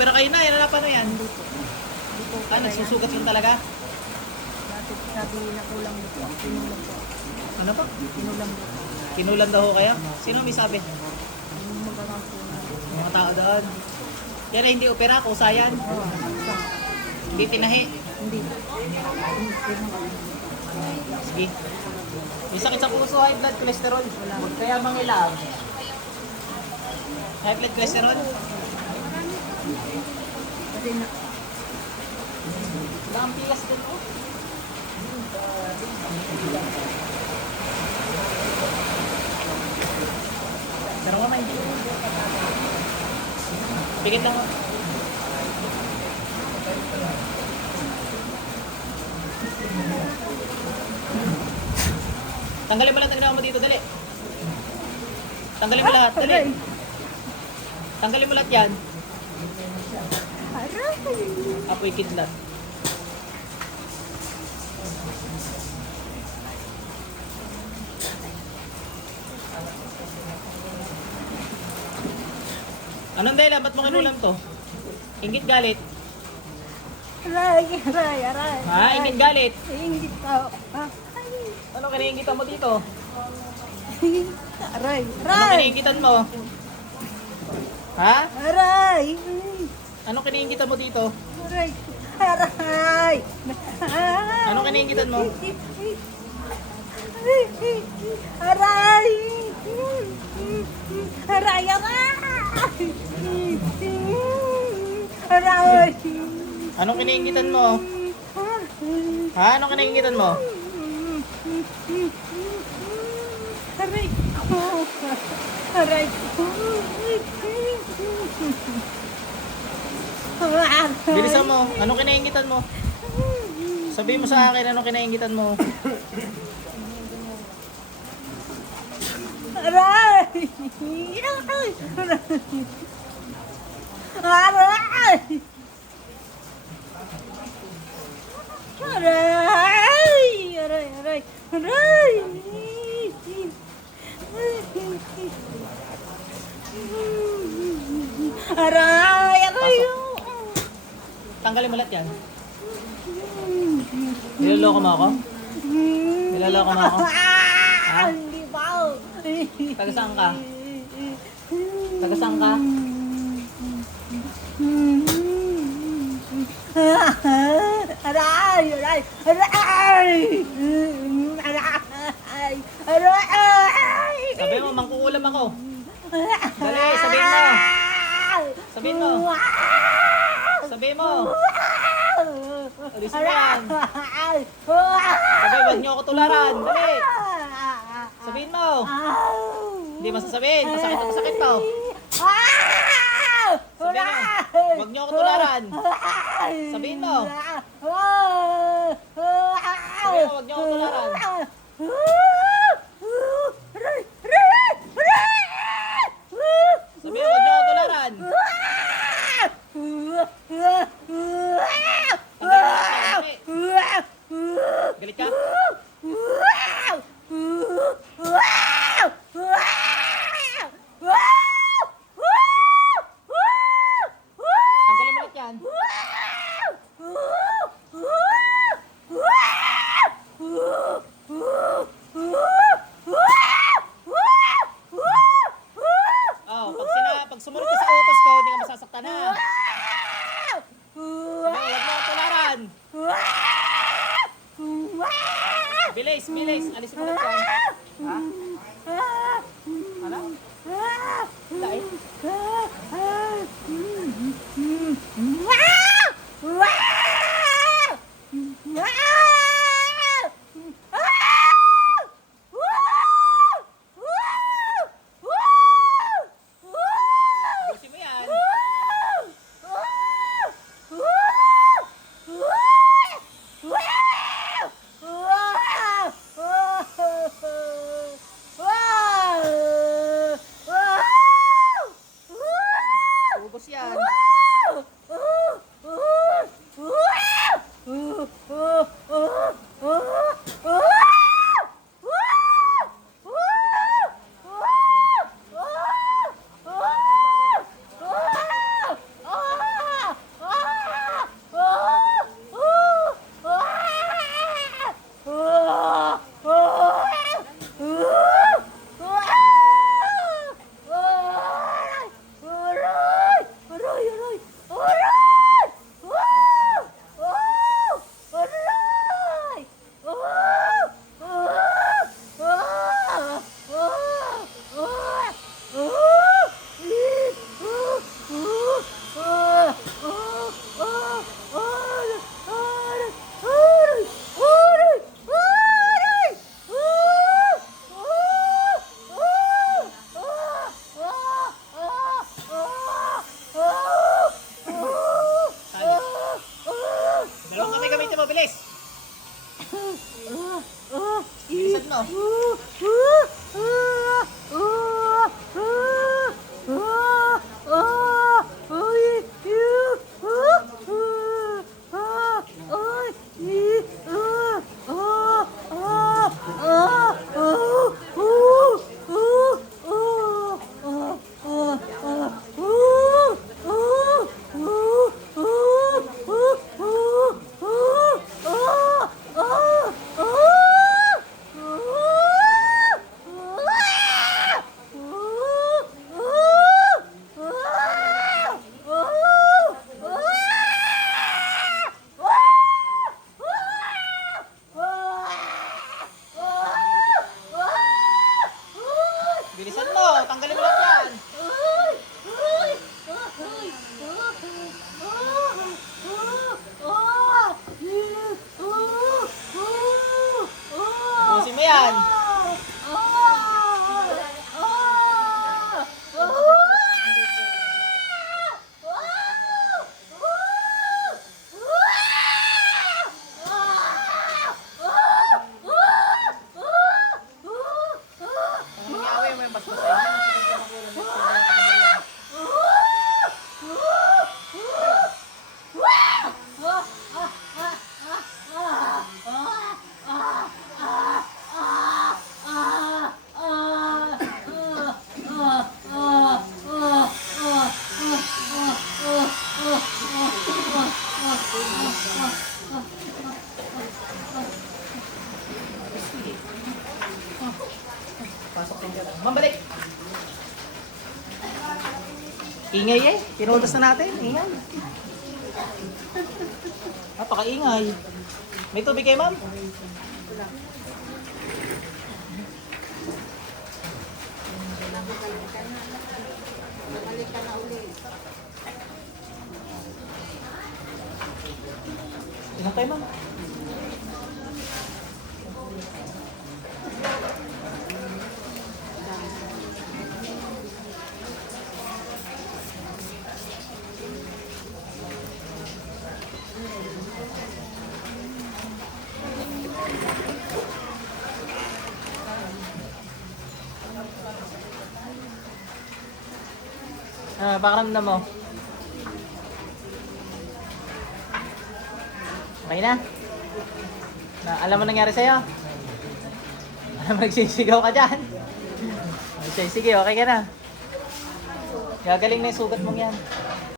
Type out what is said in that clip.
Nag-opera kayo na, yan na paano yan? Hindi po. Hindi po. Nagsusugat lang talaga? Dati sabi na kulang dito. Kinulang po. Ano pa? Kinulang dito. Kinulan daw ho kayo? Sino may sabi? Yung magagang po na. Mga tao doon. Yan ay hindi opera, kusa yan. Oo. Hindi tinahi. Hindi. Sige. May sakit sa puso, high blood cholesterol. Huwag kaya mangilam. High blood cholesterol. Kasi na. Wala ang pilas din, oh. Pero nga may hindi. Bigit lang, oh. Tanggalin mo lahat ng ginawa mo dito, dali. Tanggalin mo lahat, dali. Aray. Tanggalin mo lahat yan. Aray. Apoy kidlat. Anong dahilan? Ba't mo kinulam to? Inggit galit. Aray. Aray. Aray. Ha? Inggit galit. Ingit ka. Ay. Ano kiniingitan mo dito? Aray. Ano Aray. kiniingitan mo? Ha? Aray. Ano kiniingitan mo dito? Aray. Aray. Ano kiniingitan mo? Aray. Aray. Aray. Anong kiniingitan mo? Ha? Anong kiniingitan mo? Aray ko. Aray ko. Bilisan mo. Anong kiniingitan mo? Sabihin mo sa akin anong kinaingitan mo. Aray! Aray! Aray! Aray! Aray! Aray! Aray! Aray! Tanggalin mo lahat yan. Niloloko mo ako? Niloloko mo ako? Ha? Hindi ba? Taga saan ka? Taga saan ka? Aray! Aray! Aray! Aray! Aray! Sabi mo, mangkukulam ako. Dali, sabihin mo. Sabihin mo. Sabihin mo. Alisin mo yan. Sabi, huwag niyo ako tularan. Dali. Sabihin mo. Hindi mo sasabihin. Masakit na masakit pa. Sabihin mo. Huwag niyo ako tularan. Sabihin mo. Sabihin mo, huwag niyo ako tularan. Sabihin mo, huwag niyo ako tularan. Galit ka? Tanggalin mo lahat yan. Oh, pag sumunod ka sa utos ko, hindi ka masasaktan ha. Sabi, huwag mo akong tularan. Bilis, bilis. Alisin mo lahat yan. Ha? Ano? Dahil? Alisin mo yan. Pusin mo yan. Ang nangyawin mo yung basbasan. Pasok din ka. Mambalik! Ingay eh. Pinutas na natin. Ingay. Napaka-ingay. May tubig kayo, ma'am? Ilang kayo, ma'am? Pakiramdam mo. Okay na? Alam mo nangyari sa'yo? Alam mo nagsisigaw ka dyan? Sige, okay ka na. Gagaling na yung sugat mong yan.